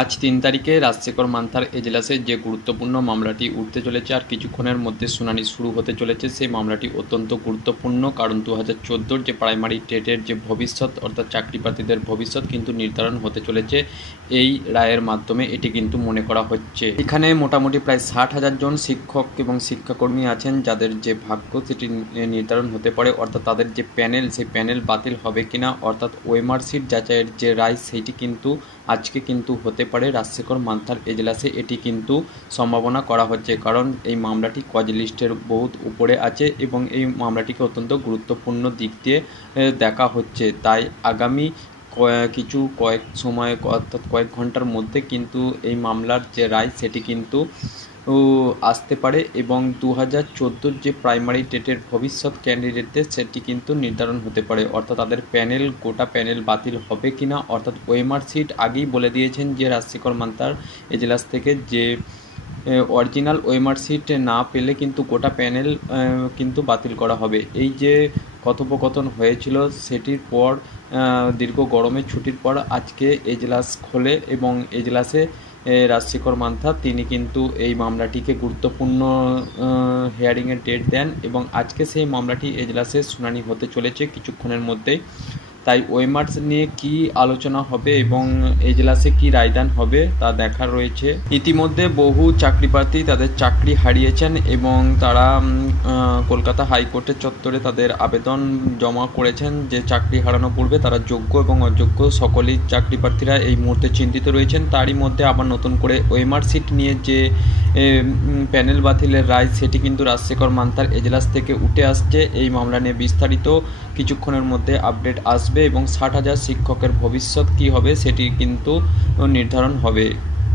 আজ ৩ তারিখে রাজশেখর মান্থার এজলাসে যে গুরুত্বপূর্ণ মামলাটি উঠতে চলেছে আর কিছুক্ষণের মধ্যে শুনানি শুরু হতে চলেছে, সেই মামলাটি অত্যন্ত গুরুত্বপূর্ণ। কারণ 2014 যে প্রাইমারি টেটের যে ভবিষ্যৎ অর্থাৎ চাকরি প্রার্থীদের ভবিষ্যৎ কিন্তু নির্ধারণ হতে চলেছে এই রায়ের মাধ্যমে, এটি কিন্তু মনে করা হচ্ছে। এখানে মোটামুটি প্রায় 60,000 জন শিক্ষক এবং শিক্ষাকর্মী আছেন যাদের যে ভাগ্য সেটি নির্ধারণ হতে পারে, অর্থাৎ তাদের যে প্যানেল সেই প্যানেল বাতিল হবে কিনা, অর্থাৎ ওএমআর সিট যাচাইয়ের যে রায় সেইটি কিন্তু আজকে কিন্তু হতে পারে রাজশেখর মান্থার এজলাসে। এটি কিন্তু সম্ভাবনা করা হচ্ছে, কারণ এই মামলাটি কজ লিস্টের বহুত উপরে আছে এবং এই মামলাটিকে অত্যন্ত গুরুত্বপূর্ণ দিক দিয়ে দেখা হচ্ছে। তাই আগামী কয়েক সময় অর্থাৎ কয়েক ঘন্টার মধ্যে কিন্তু এই মামলার যে রায় সেটি কিন্তু আসতে পারে এবং 2014 যে প্রাইমারি টেটের ভবিষ্যৎ ক্যান্ডিডেটদের সেটি কিন্তু নির্ধারণ হতে পারে, অর্থাৎ তাদের প্যানেল গোটা প্যানেল বাতিল হবে কিনা। অর্থাৎ ওএমআর সিট আগেই বলে দিয়েছেন যে রাজশেখর মান্থার এজলাস থেকে যে অরিজিনাল ওএমআর সিট না পেলে কিন্তু গোটা প্যানেল কিন্তু বাতিল করা হবে। এই যে কথোপকথন হয়েছিল সেটির পর দীর্ঘ গরমের ছুটির পর আজকে এজলাস খোলে এবং এজলাসে রাজশেখর মান্থা তিনি কিন্তু এই মামলাটিকে গুরুত্বপূর্ণ হিয়ারিংয়ের ডেট দেন এবং আজকে সেই মামলাটি এজলাসে শুনানি হতে চলেছে কিছুক্ষণের মধ্যেই। তাই ওএমআর নিয়ে কি আলোচনা হবে এবং এজলাসে কি রায়দান হবে তা দেখার রয়েছে। ইতিমধ্যে বহু চাকরি প্রার্থী তাদের চাকরি হারিয়েছেন এবং তারা কলকাতা হাইকোর্টের চত্বরে তাদের আবেদন জমা করেছেন যে চাকরি হারানো পূর্বে তারা যোগ্য এবং অযোগ্য সকলেই চাকরি প্রার্থীরা এই মুহূর্তে চিন্তিত রয়েছেন। তারই মধ্যে আবার নতুন করে ওএমআর সিট নিয়ে যে প্যানেল বাতিলের রায় সেটি কিন্তু রাজশেখর মান্থার এজলাস থেকে উঠে আসছে। এই মামলা নিয়ে বিস্তারিত কিছুক্ষণের মধ্যে আপডেট আসবে এবং 60,000 শিক্ষকের ভবিষ্যৎ কী হবে সেটি কিন্তু নির্ধারণ হবে।